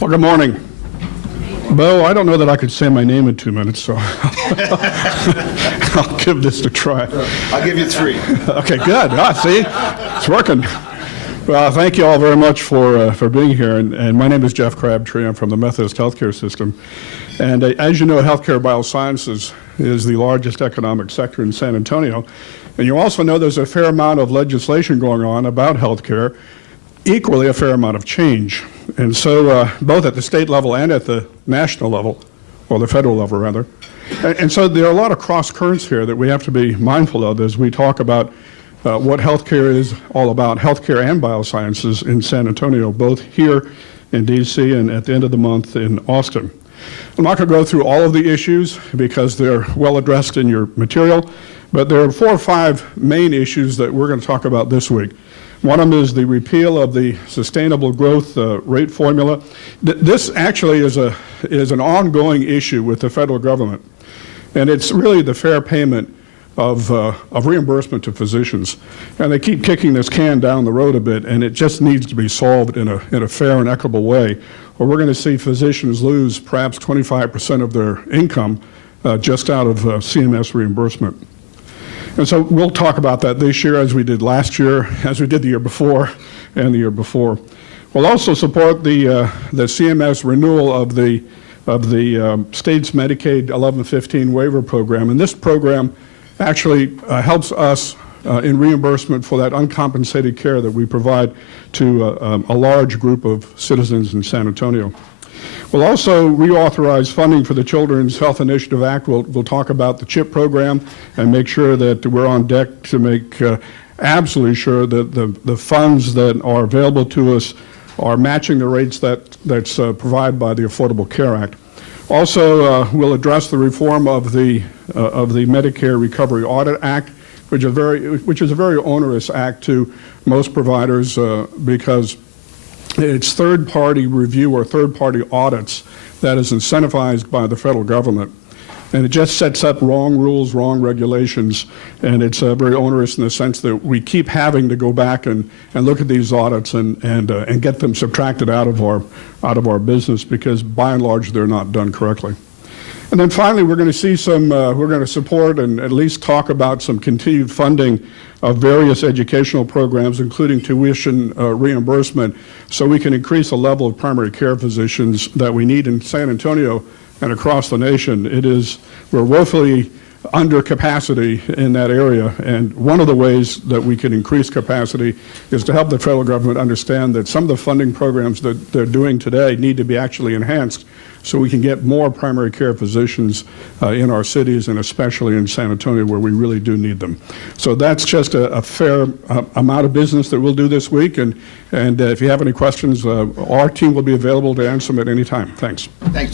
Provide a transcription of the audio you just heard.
Well, good morning. Bo, I don't know that I could say my name in 2 minutes, so I'll give this a try. I'll give you 3. Okay, good. See, it's working. Well, thank you all very much for being here. And my name is Jeff Crabtree. I'm from the Methodist Healthcare System. And as you know, healthcare biosciences is the largest economic sector in San Antonio. And you also know there's a fair amount of legislation going on about healthcare, equally a fair amount of change. And so both at the state level and at the national level, or the federal level rather. And so there are a lot of cross currents here that we have to be mindful of as we talk about what healthcare is all about, healthcare and biosciences in San Antonio, both here in DC and at the end of the month in Austin. I'm not going to go through all of the issues because they're well addressed in your material, but there are 4 or 5 main issues that we're going to talk about this week. One of them is the repeal of the sustainable growth rate formula. This actually is an ongoing issue with the federal government, and it's really the fair payment of reimbursement to physicians. And they keep kicking this can down the road a bit, and it just needs to be solved in a fair and equitable way, or we're going to see physicians lose perhaps 25% of their income just out of CMS reimbursement. And so we'll talk about that this year as we did last year, as we did the year before, and the year before. We'll also support the CMS renewal of the state's Medicaid 1115 waiver program. And this program actually helps us in reimbursement for that uncompensated care that we provide to a large group of citizens in San Antonio. We'll also reauthorize funding for the Children's Health Initiative Act. We'll talk about the CHIP program and make sure that we're on deck to make absolutely sure that the funds that are available to us are matching the rates that's provided by the Affordable Care Act. Also, we'll address the reform of the Medicare Recovery Audit Act, which is a very onerous act to most providers because it's third-party review or third-party audits that is incentivized by the federal government. And it just sets up wrong rules, wrong regulations, and it's very onerous in the sense that we keep having to go back and look at these audits and get them subtracted out of our business because by and large they're not done correctly. And then finally, we're going to see we're going to support and at least talk about some continued funding of various educational programs, including tuition reimbursement, so we can increase the level of primary care physicians that we need in San Antonio and across the nation. We're woefully under capacity in that area, and one of the ways that we can increase capacity is to help the federal government understand that some of the funding programs that they're doing today need to be actually enhanced so we can get more primary care physicians in our cities and especially in San Antonio where we really do need them. So that's just a fair amount of business that we'll do this week, and if you have any questions, our team will be available to answer them at any time. Thanks. Thanks.